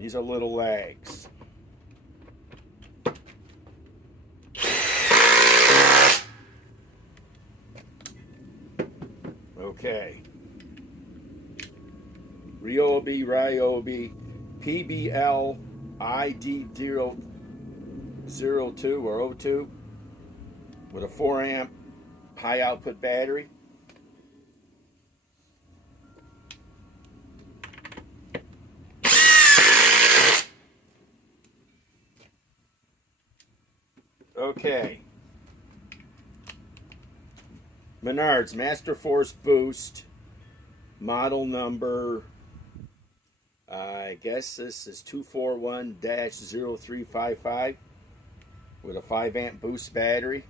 These are little legs. Okay. RYOBI PSBIW25 or 02 with a 4 amp high output battery. Okay. MENARDS Master Force Boost, model number, I guess this is 241-0355 with a 5 amp boost battery.